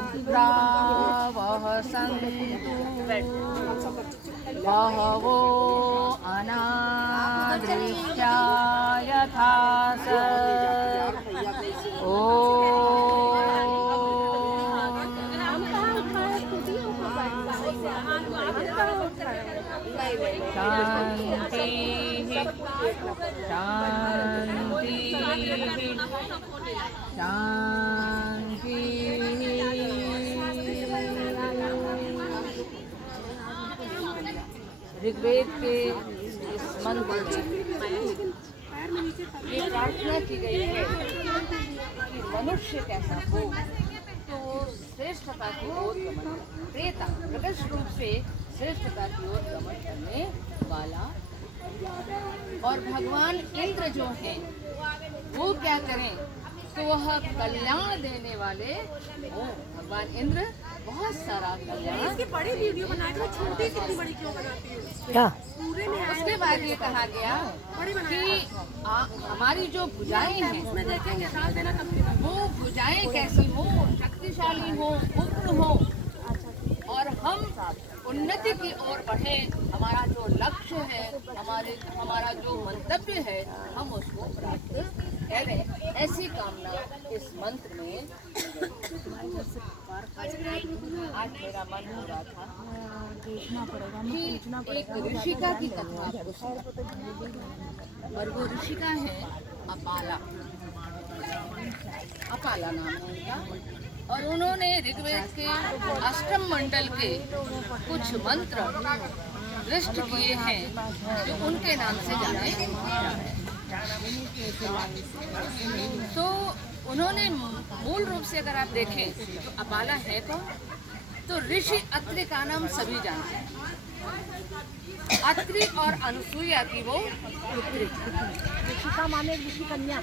उग्रावः सन्तु बहवो अनादृष्ट्या यथा शांति शांति शांति। ऋग्वेद के इस मंत्र में ये प्रार्थना की गई है कि मनुष्य कैसा हो तो श्रेष्ठता की ओर गमन, प्रेता प्रकट रूप से श्रेष्ठता की ओर गमन करने वाला, और भगवान इंद्र जो हैं वो क्या करें तो वह कल्याण देने वाले हो। भगवान इंद्र बहुत सारा कल्याण। इसके बड़ी वीडियो बनाए थे, छोटी कितनी बड़ी क्यों बनाती हो? क्या पूरे में उसके बाद ये कहा गया कि हमारी जो भुजाएं हैं उसमें देखेंगे डाल देना कब वो भुजाएं कैसी हो, शक्तिशाली हो, उग्र हो, और हम उन्नति की ओर बढ़े। हमारा जो लक्ष्य है, हमारा जो मंतव्य है, हम उसको प्राप्त करें, ऐसी कामना इस मंत्र में। आज मेरा मन हो रहा था कि एक ऋषिका की कथा आपको सुनाऊं, और वो ऋषिका है अपाला। अपाला नाम है उनका, और उन्होंने ऋग्वेद के अष्टम मंडल के कुछ मंत्र दृष्ट किए हैं जो उनके नाम से जाने जाते हैं। तो उन्होंने मूल रूप से अगर आप देखें तो अपाला है कौन, तो ऋषि अत्रि का नाम सभी जानते हैं। अत्रि और अनुसुईया की वो पुत्री। ऋषिका माने ऋषि कन्या,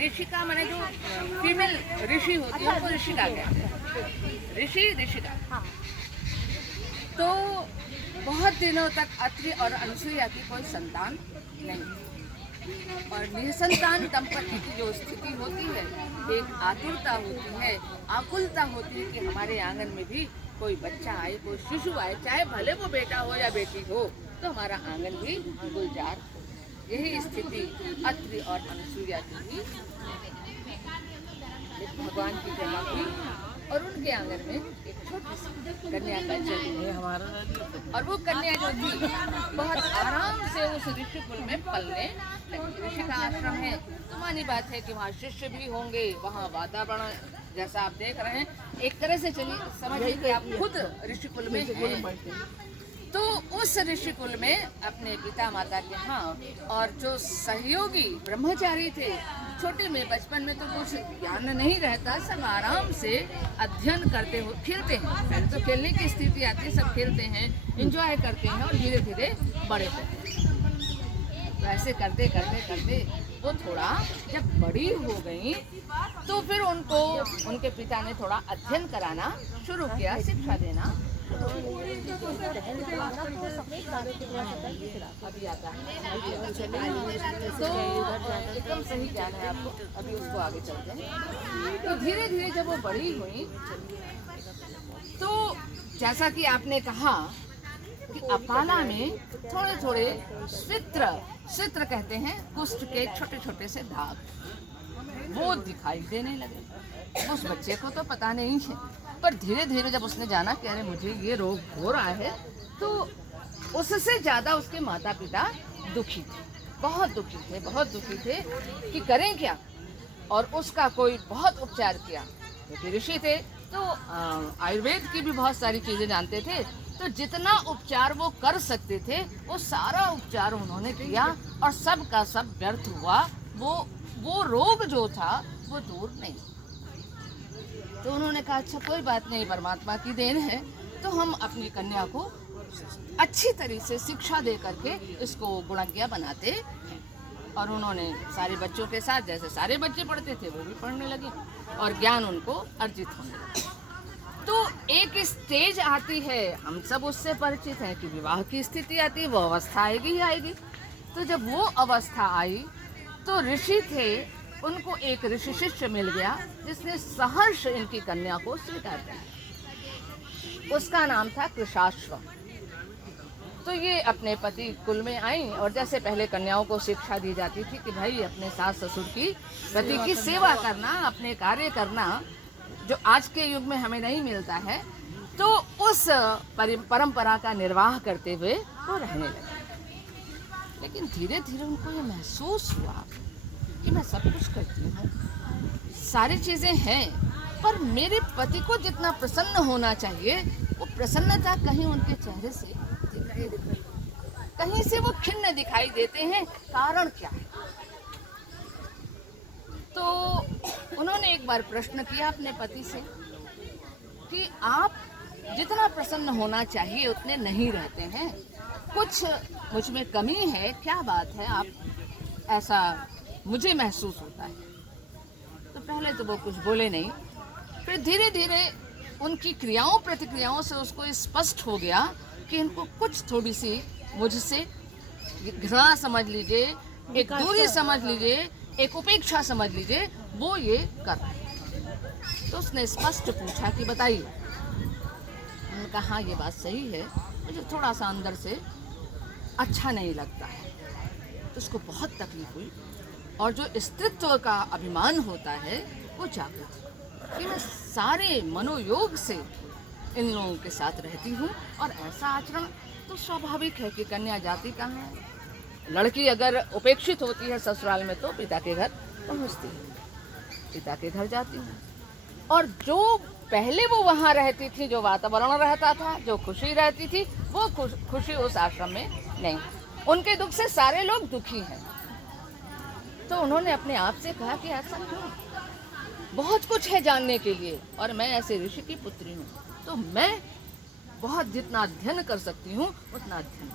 ऋषिका माने जो फीमेल ऋषि होती है उनको ऋषिका कहते हैं। ऋषिका। तो बहुत दिनों तक अत्रि और अनुसुईया की कोई संतान नहीं, और निसंतान दंपति की जो स्थिति होती है, एक आतुरता होती है, आकुलता होती है कि हमारे आंगन में भी कोई बच्चा आए, कोई शिशु आए, चाहे भले वो बेटा हो या बेटी हो, तो हमारा आंगन भी गुलजार हो। यही स्थिति अत्रि और अनुसुईया की भी। भगवान की कृपा हुई और उनके आंगन में एक छोटी सी कन्या का जन्म हुआ, और वो कन्या जो थी बहुत आराम से उस ऋषि कुल में पलने लगी। ऋषि का आश्रम है तो मानी बात है कि वहाँ शिष्य भी होंगे, वहाँ वातावरण जैसा आप देख रहे हैं, एक तरह से चलिए समझिए कि आप खुद ऋषि कुल में हैं। तो उस ऋषि कुल में अपने पिता माता के यहाँ, और जो सहयोगी ब्रह्मचारी थे, छोटे में बचपन में तो कुछ ज्ञान नहीं रहता, सब आराम से अध्ययन करते हो, खेलते हैं। पहले तो खेलने की स्थिति आती है, सब खेलते हैं, एंजॉय करते हैं, और धीरे धीरे बड़े होते हैं। तो ऐसे करते करते करते वो थोड़ा जब बड़ी हो गई तो फिर उनको उनके पिता ने थोड़ा अध्ययन कराना शुरू किया, शिक्षा देना। अभी आता है तो एकदम सही ज्ञान है आपको, अभी उसको आगे चलते हैं। तो धीरे धीरे जब वो बड़ी हुई तो जैसा कि आपने कहा कि अपाला में थोड़े थोड़े स्वित्र कहते हैं, कुष्ठ के छोटे छोटे से दाग वो दिखाई देने लगे। उस बच्चे को तो पता नहीं है, पर धीरे धीरे जब उसने जाना कि अरे मुझे ये रोग हो रहा है, तो उससे ज्यादा उसके माता पिता दुखी थे, बहुत दुखी थे कि करें क्या। और उसका कोई बहुत उपचार किया, क्योंकि ऋषि थे तो आयुर्वेद की भी बहुत सारी चीजें जानते थे, तो जितना उपचार वो कर सकते थे वो सारा उपचार उन्होंने किया, और सब का सब व्यर्थ हुआ। वो रोग जो था वो दूर नहीं। तो उन्होंने कहा अच्छा कोई बात नहीं, परमात्मा की देन है, तो हम अपनी कन्या को अच्छी तरीके से शिक्षा दे करके इसको गुणज्ञ बनाते हैं। और उन्होंने सारे बच्चों के साथ, जैसे सारे बच्चे पढ़ते थे वो भी पढ़ने लगे, और ज्ञान उनको अर्जित होने लगा। तो एक स्टेज आती है, हम सब उससे परिचित हैं कि विवाह की स्थिति आती है, वो अवस्था आएगी ही आएगी। तो जब वो अवस्था आई तो ऋषि थे उनको एक ऋषि शिष्य मिल गया जिसने सहर्ष इनकी कन्या को स्वीकार किया। उसका नाम था कृशाश्व। तो ये अपने पति कुल में आई और जैसे पहले कन्याओं को शिक्षा दी जाती थी कि भाई अपने सास ससुर की पति की सेवा करना, अपने कार्य करना, जो आज के युग में हमें नहीं मिलता है, तो उस परंपरा का निर्वाह करते हुए वो रहने लगे। लेकिन धीरे धीरे उनको ये महसूस हुआ कि मैं सब कुछ करती हूँ, सारी चीज़ें हैं, पर मेरे पति को जितना प्रसन्न होना चाहिए वो प्रसन्नता कहीं उनके चेहरे से दिखाई देती है, कहीं से वो खिन्न दिखाई देते हैं। कारण क्या है? तो उन्होंने एक बार प्रश्न किया अपने पति से कि आप जितना प्रसन्न होना चाहिए उतने नहीं रहते हैं, कुछ मुझ में कमी है, क्या बात है, आप ऐसा मुझे महसूस होता है। तो पहले तो वो कुछ बोले नहीं, फिर धीरे धीरे उनकी क्रियाओं प्रतिक्रियाओं से उसको स्पष्ट हो गया कि इनको कुछ थोड़ी सी मुझसे घृणा समझ लीजिए, एक दूरी समझ लीजिए, एक उपेक्षा समझ लीजिए, वो ये कर रहे हैं। तो उसने स्पष्ट पूछा कि बताइए। उन्होंने कहा हाँ ये बात सही है, मुझे थोड़ा सा अंदर से अच्छा नहीं लगता है। तो उसको बहुत तकलीफ हुई और जो स्त्रीत्व का अभिमान होता है वो जागृत हुआ कि मैं सारे मनोयोग से इन लोगों के साथ रहती हूँ और ऐसा आचरण तो स्वाभाविक है कि कन्या जाति कहाँ है। लड़की अगर उपेक्षित होती है ससुराल में तो पिता के घर पहुँचती है, पिता के घर जाती है। और जो पहले वो वहाँ रहती थी, जो वातावरण रहता था, जो खुशी रहती थी, वो खुशी उस आश्रम में नहीं। उनके दुख से सारे लोग दुखी हैं। तो उन्होंने अपने आप से कहा कि ऐसा क्यों, बहुत कुछ है जानने के लिए और मैं ऐसे ऋषि की पुत्री हूँ, तो मैं बहुत जितना अध्ययन कर सकती हूँ उतना अध्ययन।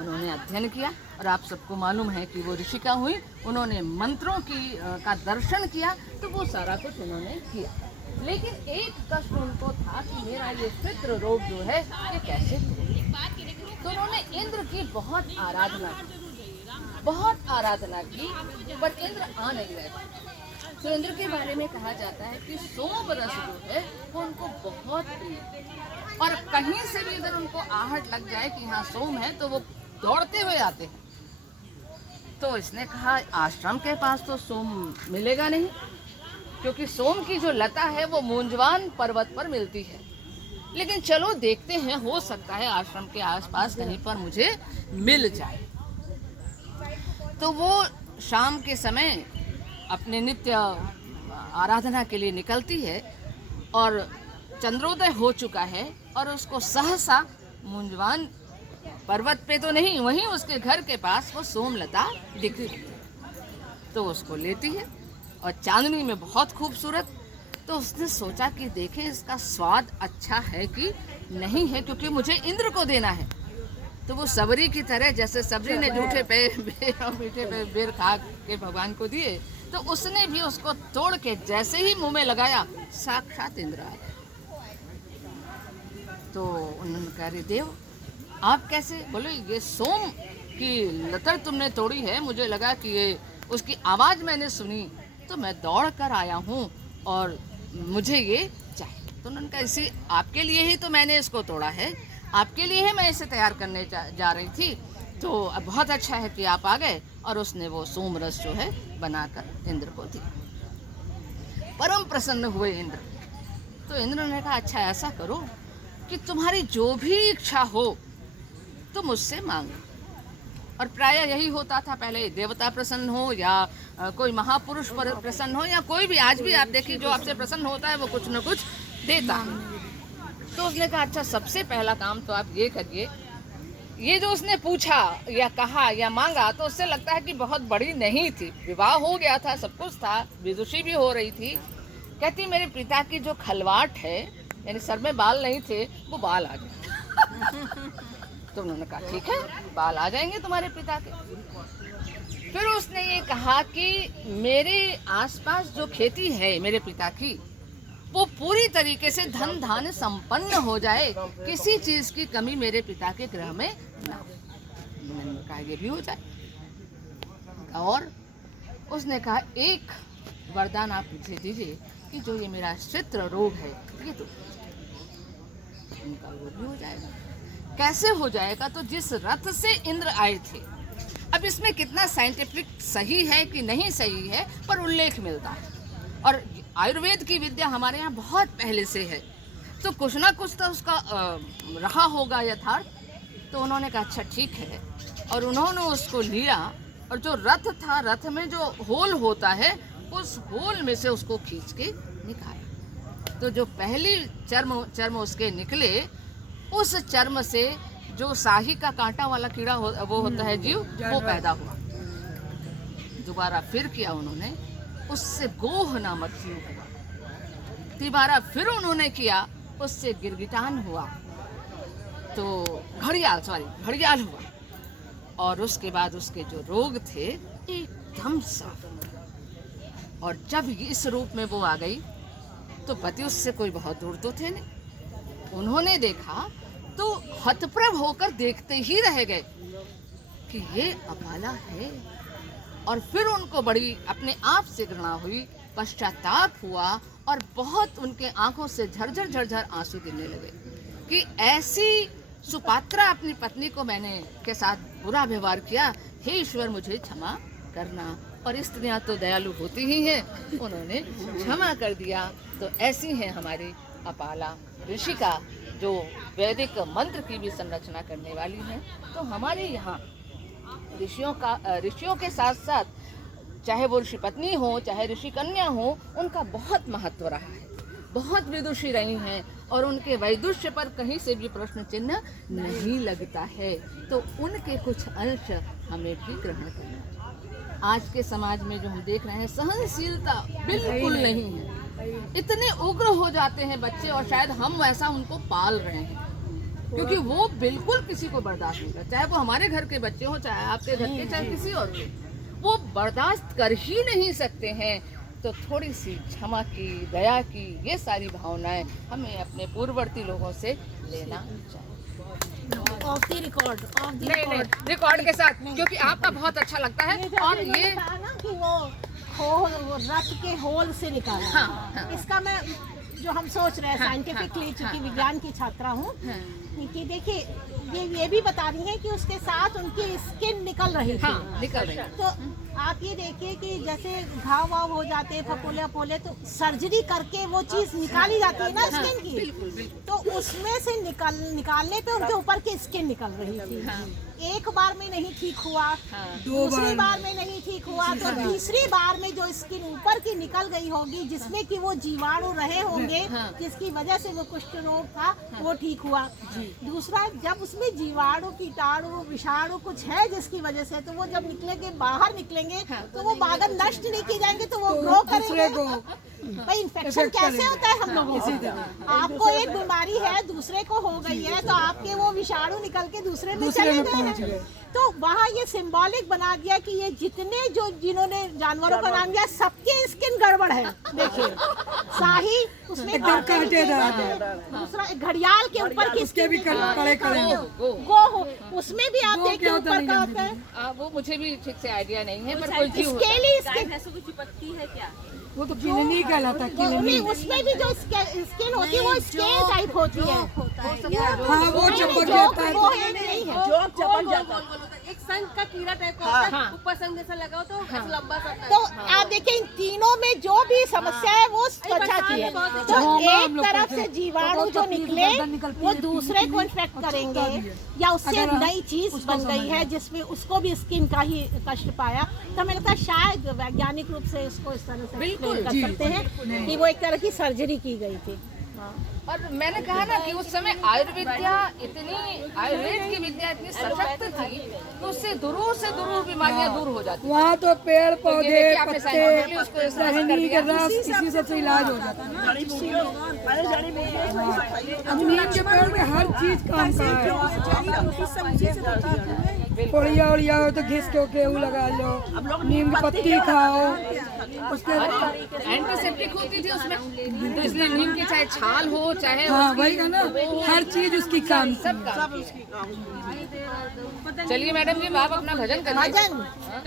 उन्होंने अध्ययन किया और आप सबको मालूम है कि वो ऋषिका हुई, उन्होंने मंत्रों का दर्शन किया, तो वो सारा कुछ उन्होंने किया। लेकिन एक कष्ट उनको था कि मेरा ये पितृ रोग जो है ये कैसे दूर। तो उन्होंने इंद्र की बहुत आराधना की, पर इंद्र आ नहीं रहे। तो इंद्र के बारे में कहा जाता है कि सोम रस जो है वो उनको बहुत प्रिय, और कहीं से भी अगर उनको आहट लग जाए कि हाँ सोम है तो वो दौड़ते हुए आते हैं। तो इसने कहा आश्रम के पास तो सोम मिलेगा नहीं, क्योंकि सोम की जो लता है वो मूंजवान पर्वत पर मिलती है, लेकिन चलो देखते हैं, हो सकता है आश्रम के आसपास कहीं पर मुझे मिल जाए। तो वो शाम के समय अपने नित्य आराधना के लिए निकलती है और चंद्रोदय हो चुका है और उसको सहसा मूंजवान पर्वत पे तो नहीं, वहीं उसके घर के पास वो सोमलता दिख रही है। तो उसको लेती है और चांदनी में बहुत खूबसूरत। तो उसने सोचा कि देखें इसका स्वाद अच्छा है कि नहीं है, क्योंकि मुझे इंद्र को देना है। तो वो सबरी की तरह, जैसे सबरी ने जूठे पे और मीठे पे बेर खा के भगवान को दिए, तो उसने भी उसको तोड़ के जैसे ही मुंह में लगाया, साक्षात इंद्र आ गए। तो उन्होंने कहा अरे देव आप कैसे? बोले ये सोम की लतर तुमने तोड़ी है, मुझे लगा कि ये उसकी आवाज़ मैंने सुनी तो मैं दौड़ कर आया हूँ और मुझे ये चाहिए। तो उन्होंने कहा इसी आपके लिए ही तो मैंने इसको तोड़ा है, आपके लिए ही मैं इसे तैयार करने जा रही थी, तो अब बहुत अच्छा है कि आप आ गए। और उसने वो सोम रस जो है बनाकर इंद्र को दी। परम प्रसन्न हुए इंद्र। तो इंद्र ने कहा अच्छा ऐसा करो कि तुम्हारी जो भी इच्छा हो तुम मुझसे मांगो। और प्रायः यही होता था, पहले देवता प्रसन्न हो या कोई महापुरुष प्रसन्न हो या कोई भी, आज भी आप देखिए जो आपसे प्रसन्न होता है वो कुछ न कुछ देता है। तो उसने कहा अच्छा सबसे पहला काम तो आप ये करिए, ये जो उसने पूछा या कहा या मांगा तो उससे लगता है कि बहुत बड़ी नहीं थी, विवाह हो गया था, सब कुछ था, विदुषी भी हो रही थी। कहती मेरे पिता की जो खलवाट है, यानी सर में बाल नहीं थे, वो बाल आ गए। तो उन्होंने कहा ठीक है बाल आ जाएंगे तुम्हारे पिता के। फिर उसने ये कहा कि मेरे आसपास जो खेती है मेरे पिता की, वो पूरी तरीके से धन धान्य संपन्न हो जाए, किसी चीज की कमी मेरे पिता के गृह में ना हो। मैंने कहा ये भी हो जाए। और उसने कहा एक वरदान आप मुझे दीजिए कि जो ये मेरा चित्र रोग है ये तो उनका रोग भी हो जाएगा। कैसे हो जाएगा? तो जिस रथ से इंद्र आए थे, अब इसमें कितना साइंटिफिक सही है कि नहीं सही है पर उल्लेख मिलता है, और आयुर्वेद की विद्या हमारे यहाँ बहुत पहले से है, तो कुछ ना कुछ तो उसका रहा होगा यथार्थ। तो उन्होंने कहा अच्छा ठीक है, और उन्होंने उसको लिया और जो रथ था, रथ में जो होल होता है, उस होल में से उसको खींच के निकाला। तो जो पहली चर्म उसके निकले, उस चर्म से जो साही का कांटा वाला कीड़ा वो होता है जीव, वो पैदा हुआ। दोबारा फिर किया उन्होंने, उससे गोह नामक जीव हुआ। तिबारा फिर उन्होंने किया, उससे गिरगिटान हुआ, तो घड़ियाल हुआ। और उसके बाद उसके जो रोग थे एकदम साफ। और जब इस रूप में वो आ गई तो पति उससे कोई बहुत दूर तो थे नहीं। उन्होंने देखा तो हतप्रभ होकर देखते ही रह गए कि ये अकाला है। और फिर उनको बड़ी अपने आप से घृणा हुई, पश्चाताप हुआ, और बहुत उनके आंखों से झरझर आंसू गिरने लगे कि ऐसी सुपात्रा अपनी पत्नी को मैंने के साथ बुरा व्यवहार किया, हे ईश्वर मुझे क्षमा करना। और स्त्रियां तो दयालु होती ही हैं, उन्होंने क्षमा कर दिया। तो ऐसी हैं हमारी अपाला ऋषिका, जो वैदिक मंत्र की भी संरचना करने वाली हैं। तो हमारे यहाँ ऋषियों के साथ साथ, चाहे वो ऋषि पत्नी हो चाहे ऋषि कन्या हो, उनका बहुत महत्व रहा है, बहुत विदुषी रही हैं, और उनके वैदुष्य पर कहीं से भी प्रश्न चिन्ह नहीं लगता है। तो उनके कुछ अंश हमें भी ग्रहण करना चाहिए। आज के समाज में जो हम देख रहे हैं, सहनशीलता बिल्कुल नहीं है, इतने उग्र हो जाते हैं बच्चे, और शायद हम वैसा उनको पाल रहे हैं, क्योंकि वो बिल्कुल किसी को बर्दाश्त नहीं करते, चाहे वो हमारे घर के बच्चे हो, चाहे आपके घर के, चाहे किसी और के, वो बर्दाश्त कर ही नहीं सकते हैं। तो थोड़ी सी क्षमा की, दया की, ये सारी भावनाएं हमें अपने पूर्ववर्ती लोगों से लेना चाहिए। ऑफ द रिकॉर्ड, नहीं, रिकॉर्ड के साथ, क्योंकि आपका बहुत अच्छा लगता है। और ये ना कि वो रथ के होल से निकाला। हाँ। इसका मैं जो हम सोच रहे हैं साइंटिफिकली, चूंकि विज्ञान की छात्रा हूँ, कि देखिए ये भी बता रही है कि उसके साथ उनकी स्किन निकल रही थी। निकल रही। तो आप ये देखिए कि जैसे घाव वाव हो जाते हैं, फपोले अपोले, तो सर्जरी करके वो चीज निकाली जाती है ना स्किन की। बिल्कुल। तो उसमें से निकालने पे उनके ऊपर की स्किन निकल रही थी। एक बार में नहीं ठीक हुआ, दूसरी बार में नहीं ठीक हुआ, तो तीसरी बार में जो स्किन ऊपर की निकल गई होगी, जिसमें कि वो जीवाणु रहे होंगे, जिसकी वजह से वो कुष्ठ रोग था, वो ठीक हुआ। दूसरा, जब उसमें जीवाणु, कीटाणु, विषाणु कुछ है जिसकी वजह से, तो वो जब निकलेंगे, बाहर निकलेंगे, तो वो बादल नष्ट नहीं किए जाएंगे, तो वो ग्रो करेंगे। भाई इन्फेक्शन कैसे होता है हम लोगों को? आपको एक बीमारी है, दूसरे को हो गई है, तो आपके वो विषाणु निकल के दूसरे में चले गए हैं। तो वहाँ ये सिंबॉलिक बना दिया कि ये जिन्होंने जानवरों का नाम दिया, सबके स्किन गड़बड़ है। देखिए शाही, उसमें दूसरा घड़ियाल के ऊपर की स्किन, गो, उसमें भी आप देखिए ऊपर का होता है। वो मुझे भी ठीक से आइडिया नहीं है, पर कोई स्केली स्किन है क्या? वो तो किलनी कहलाता है। उसमें भी जो स्किन होती है वो स्केल टाइप होती है। हाँ, वो चपक जाता है, वो नहीं है, जो चपक जाता है। एक संग का कीड़ा टाइप का होता है, ऊपर संग जैसा लगाओ तो लंबा सा। तो आप देखिए इन तीनों में जो भी समस्या है वो त्वचा की है। तो एक तरफ से जीवाणु जो निकले वो दूसरे को इन्फेक्ट करेंगे, या उससे नई चीज बन गई है जिसमें उसको भी स्किन का ही कष्ट पाया। तो हमें लगता है शायद वैज्ञानिक रूप से इसको इस तरह से एक्सप्लेन कर सकते हैं कि वो एक तरह की सर्जरी की गई थी। और मैंने कहा ना कि उस समय आयुर्वेद की विद्या इतनी सशक्त थी कि उससे दूर से दूर बीमारियां दूर हो जाती। वहाँ तो पेड़ पौधे, आपने पत्ते, सहनी के रस, इसी सबसे इलाज हो जाता है। अब नीम के पेड़ में हर चीज काम का है। उड़िया उड़िया हो तो घिस के गेहूँ लगा लो, नीम की पत्ती खाओ, उसके एंटीसेप्टिक होती थी उसमें, तो इसलिए नीम की चाहे छाल हो चाहे वही का ना, हर चीज उसकी काम। सब काम। चलिए मैडम जी, आप अपना भजन करिए।